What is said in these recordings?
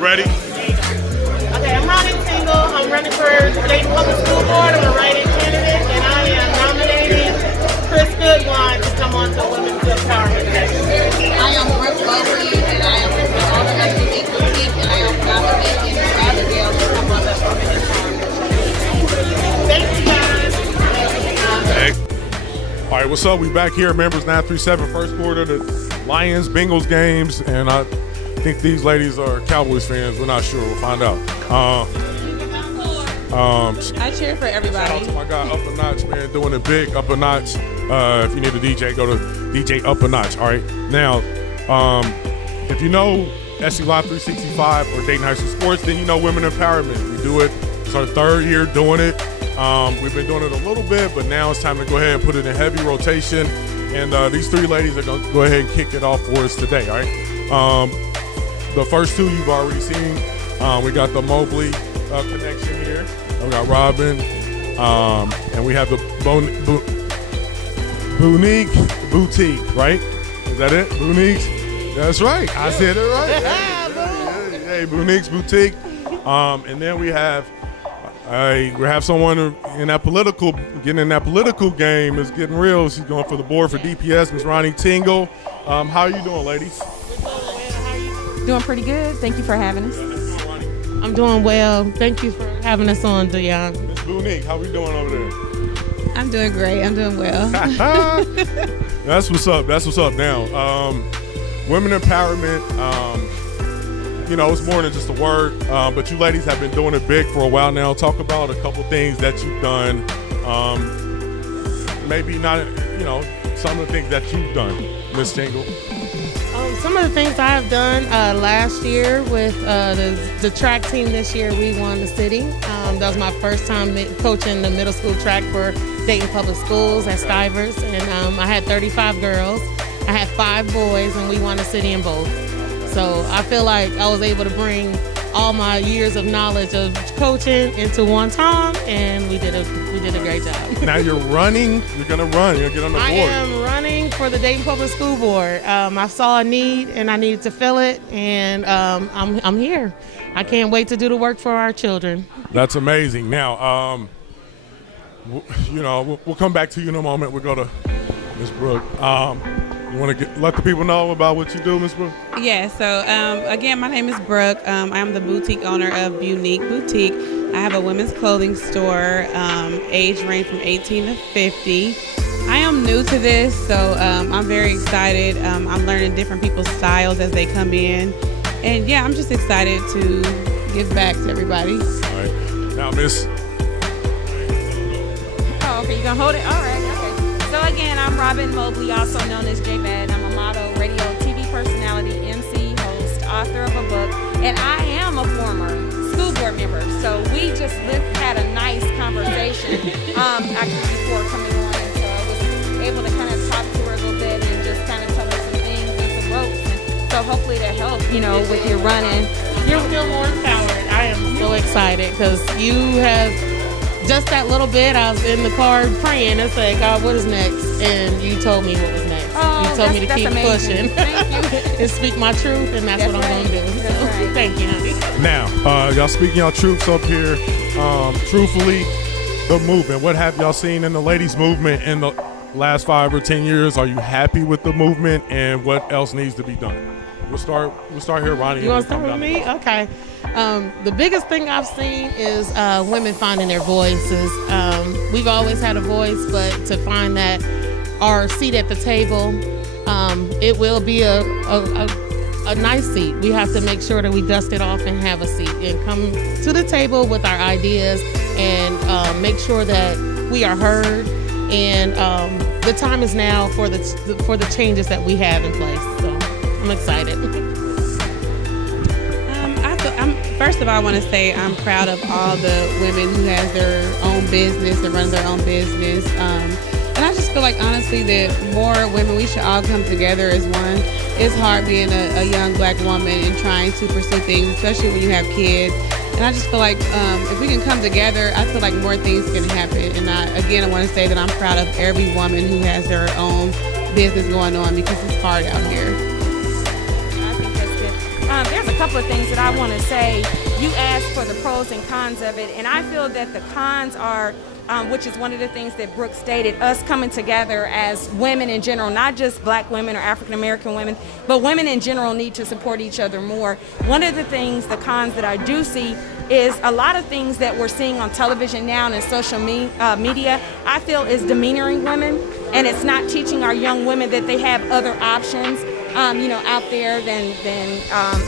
Ready? Okay, I'm Ronnie. I'm running for Dayton Public School Board. I'm a write-in candidate, and I am nominating Chris Goodwine to come on to Women's Empowerment Day. I am Brooke Bowley, and I am from the owner of Beaunique Boutique, and I am nominating Abigail to come on the Women's Empowerment Day. Thank you, guys. Hey. All right, what's up? We back here, members 937, first quarter, the Lions-Bengals games, and I think these ladies are Cowboys fans. We're not sure. We'll find out. I cheer for everybody. Shout out to my guy Up a Notch, man, doing it big. Up a Notch. If you need a DJ, go to DJ Up a Notch. All right. Now, if you know SC Live 365 or Dayton High School Sports, then you know Women Empowerment. We do it. It's our third year doing it. We've been doing it a little bit, but now it's time to go ahead and put it in heavy rotation. And these three ladies are going to go ahead and kick it off for us today. All right. The first two you've already seen. We got the Mobley connection here. We got Robin. And we have the Beaunique Boutique, right? Is that it? Beaunique? That's right. I said it right. Hey, Beaunique's Boutique. And then we have someone in that getting in that political game is getting real. She's going for the board for DPS, Ms. Ronnie Tingle. How are you doing, ladies? Doing pretty good. Thank you for having us. I'm doing well. Thank you for having us on, Deon. Ms. Beaunique, how we doing over there? I'm doing great. I'm doing well. That's what's up. That's what's up now. Women empowerment, it's more than just a word, but you ladies have been doing it big for a while now. Talk about a couple things that you've done. Maybe not, some of the things that you've done, Ms. Tingle. Some of the things I have done last year with the track team this year, we won the city. That was my first time coaching the middle school track for Dayton Public Schools at Stivers. And I had 35 girls. I had 5 boys, and we won the city in both. So I feel like I was able to bring all my years of knowledge of coaching into one time, and we did a great job. Now you're running. You're going to run. You're going to get on the board. I am running for the Dayton Public School Board. I saw a need, and I needed to fill it, and I'm here. I can't wait to do the work for our children. That's amazing. Now, we'll come back to you in a moment. We'll go to Ms. Brooke. You want to let the people know about what you do, Ms. Brooke? Yeah, so again, my name is Brooke. I'm the boutique owner of Beaunique Boutique. I have a women's clothing store, age range from 18 to 50. I am new to this, so I'm very excited. I'm learning different people's styles as they come in. And yeah, I'm just excited to give back to everybody. All right. Now, Miss. Oh, okay, you gonna hold it? All right, okay. So again, I'm Robin Mobley, also known as JVet. I'm a model, radio, TV personality, MC, host, author of a book, and I am a former school board member. So we just had a nice conversation actually before coming on, and so I was able to kind of talk to her a little bit and just kind of tell her some things and some ropes. And so hopefully to help, with your running. You're still more empowered. I am so excited because you have just that little bit. I was in the car praying and saying, God, what is next? And you told me what was next. Oh, you told me to keep amazing. pushing Thank you. and speak my truth, and that's what I'm going to do. So right. thank you, honey. Now, y'all speaking y'all truths up here. Truthfully, the movement. What have y'all seen in the ladies' movement in the last 5 or 10 years? Are you happy with the movement, and what else needs to be done? We'll start here, Ronnie. You want to start with me? Okay. The biggest thing I've seen is women finding their voices. We've always had a voice, but to find that our seat at the table, it will be a nice seat. We have to make sure that we dust it off and have a seat and come to the table with our ideas and make sure that we are heard. And the time is now for the changes that we have in place. So I'm excited. First of all, I want to say I'm proud of all the women who has their own business and run their own business. And I just feel like, honestly, that more women, we should all come together as one. It's hard being a young black woman and trying to pursue things, especially when you have kids. And I just feel like if we can come together, I feel like more things can happen. And I want to say that I'm proud of every woman who has their own business going on because it's hard out here. I think that's good. There's a couple of things that I want to say. You asked for the pros and cons of it, and I feel that the cons are, which is one of the things that Brooke stated, us coming together as women in general, not just black women or African American women, but women in general need to support each other more. One of the things, the cons that I do see, is a lot of things that we're seeing on television now and social media, I feel is demeanoring women, and it's not teaching our young women that they have other options, out there than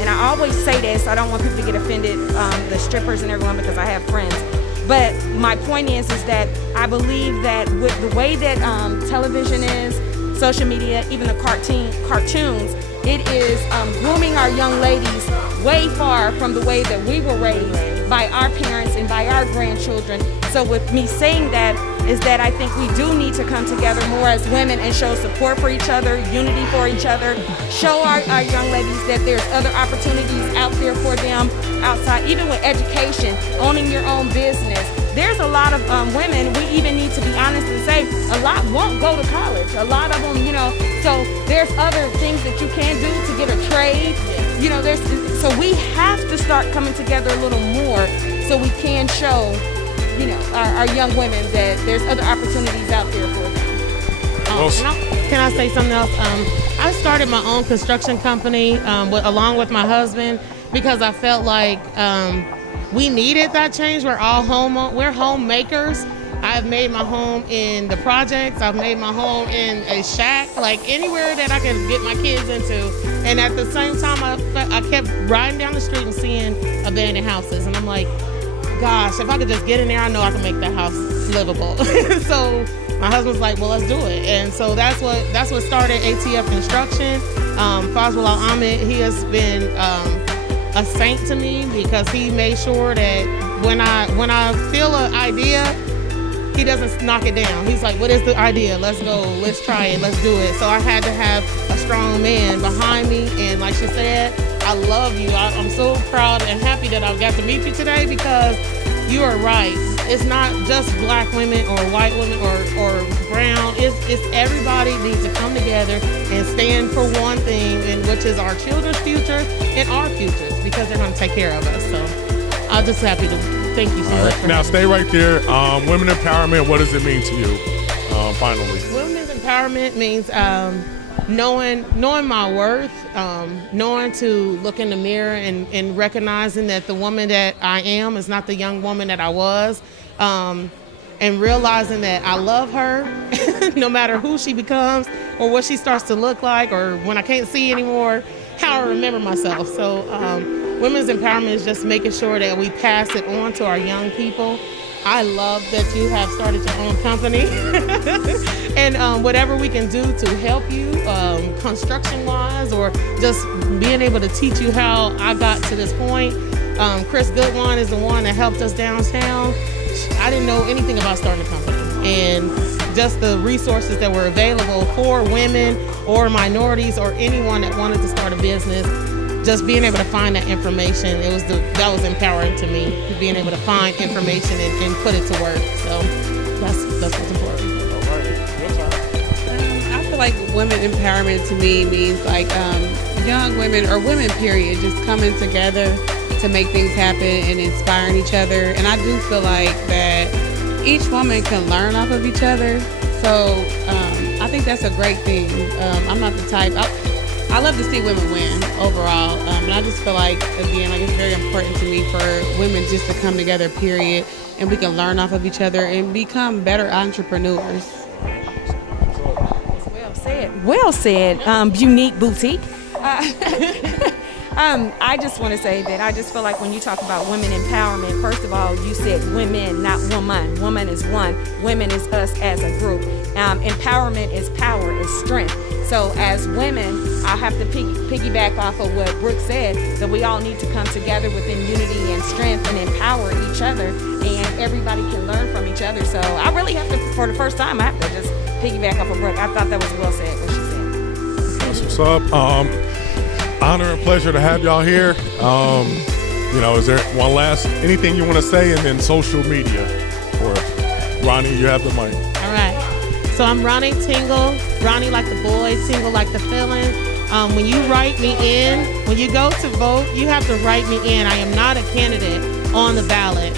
and I always say this, I don't want people to get offended, the strippers and everyone, because I have friends. But my point is that I believe that with the way that television is, social media, even the cartoons, it is grooming our young ladies way far from the way that we were raised by our parents and by our grandchildren. So with me saying that is that I think we do need to come together more as women and show support for each other, unity for each other, show our young ladies that there's other opportunities out there for them outside, even with education, owning your own business. There's a lot of women, we even need to be honest and say, a lot won't go to college. A lot of them, so there's other things that you can do to get a trade. So we have to start coming together a little more so we can show, our young women that there's other opportunities out there for them. Can I say something else? I started my own construction company along with my husband because I felt like we needed that change. We're homemakers. I've made my home in the projects. I've made my home in a shack, like anywhere that I can get my kids into. And at the same time, I kept riding down the street and seeing abandoned houses. And I'm like, gosh, if I could just get in there, I know I can make that house livable. So my husband's like, well, let's do it. And so that's what started ATF Construction. Fazwal Ahmed, he has been a saint to me because he made sure that when I feel an idea, he doesn't knock it down. He's like, what is the idea? Let's go, let's try it, let's do it. So I had to have a strong man behind me. And like she said, I love you. I'm so proud and happy that I got to meet you today because you are right. It's not just black women or white women or brown. It's everybody needs to come together and stand for one thing, and which is our children's future and our futures, because they're going to take care of us. So I'm just happy to thank you so much. Right. Now stay right there. Women empowerment, what does it mean to you? Finally. Women's empowerment means knowing my worth, knowing to look in the mirror and recognizing that the woman that I am is not the young woman that I was, and realizing that I love her no matter who she becomes or what she starts to look like, or when I can't see anymore, how I remember myself. So women's empowerment is just making sure that we pass it on to our young people. I love that you have started your own company and whatever we can do to help you construction-wise, or just being able to teach you how I got to this point. Chris Goodwine is the one that helped us downtown. I didn't know anything about starting a company, and just the resources that were available for women or minorities or anyone that wanted to start a business. Just being able to find that information, that was empowering to me, being able to find information and put it to work. So that's what's important. All right, your turn. I feel like women empowerment to me means like young women, or women period, just coming together to make things happen and inspiring each other. And I do feel like that each woman can learn off of each other. So I think that's a great thing. I'm not the type. I love to see women win overall, and I just feel like, again, like it's very important to me for women just to come together, period, and we can learn off of each other and become better entrepreneurs. Well said, Beaunique Boutique. I just want to say that I just feel like when you talk about women empowerment, first of all, you said women, not woman. Woman is one. Women is us as a group. Empowerment is power, is strength. So as women, I have to piggyback off of what Brooke said, that we all need to come together within unity and strength and empower each other, and everybody can learn from each other. So I really have to, for the first time, I have to just piggyback off of Brooke. I thought that was well said, what she said. That's what's up. Honor and pleasure to have y'all here. Is there anything you want to say, and then social media? Or Ronnie, you have the mic. All right. So I'm Ronnie Tingle. Ronnie like the boy, Tingle like the feeling. When you write me in, when you go to vote, you have to write me in. I am not a candidate on the ballot.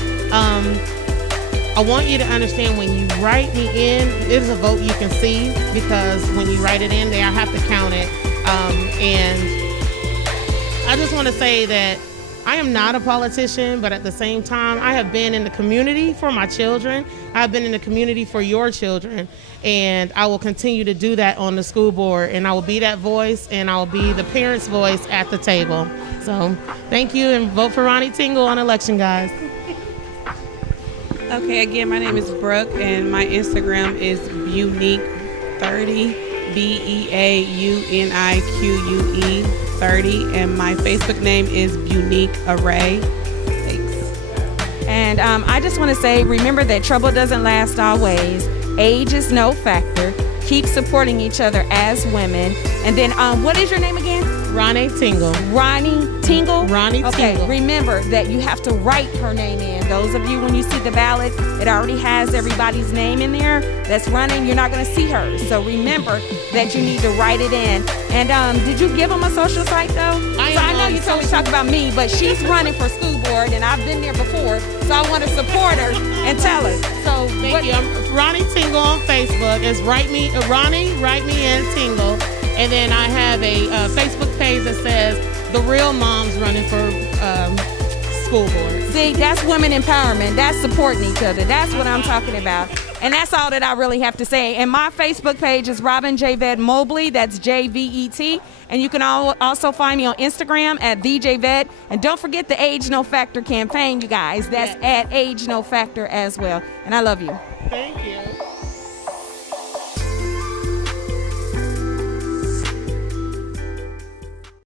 I want you to understand when you write me in, it is a vote you can see, because when you write it in there, I have to count it. And I just want to say that I am not a politician, but at the same time, I have been in the community for my children. I've been in the community for your children, and I will continue to do that on the school board, and I will be that voice, and I will be the parents' voice at the table. So thank you, and vote for Ronnie Tingle on election, guys. Okay, again, my name is Brooke, and my Instagram is Beaunique30, BeAUnique 30, and my Facebook name is Beaunique Array. Thanks. And I just want to say, remember that trouble doesn't last always. Age is no factor. Keep supporting each other as women. And then, what is your name again? Ronnie Tingle. Ronnie Tingle? Ronnie Okay, Tingle. Remember that you have to write her name in. Those of you, when you see the ballot, it already has everybody's name in there that's running. You're not going to see her. So remember that you need to write it in. And did you give them a social site, though? I know you told me to talk about me, but she's running for school board, and I've been there before, so I want to support her and tell her. So thank you. I'm Ronnie Tingle on Facebook. It's Ronnie, write me in Tingle. And then I have a Facebook page that says The Real Moms Running for School Board. See, that's women empowerment. That's supporting each other. That's what I'm talking about. And that's all that I really have to say. And my Facebook page is Robin JVet Mobley. That's JVET. And you can also find me on Instagram at JVet. And don't forget the Age No Factor campaign, you guys. That's at Age No Factor as well. And I love you. Thank you.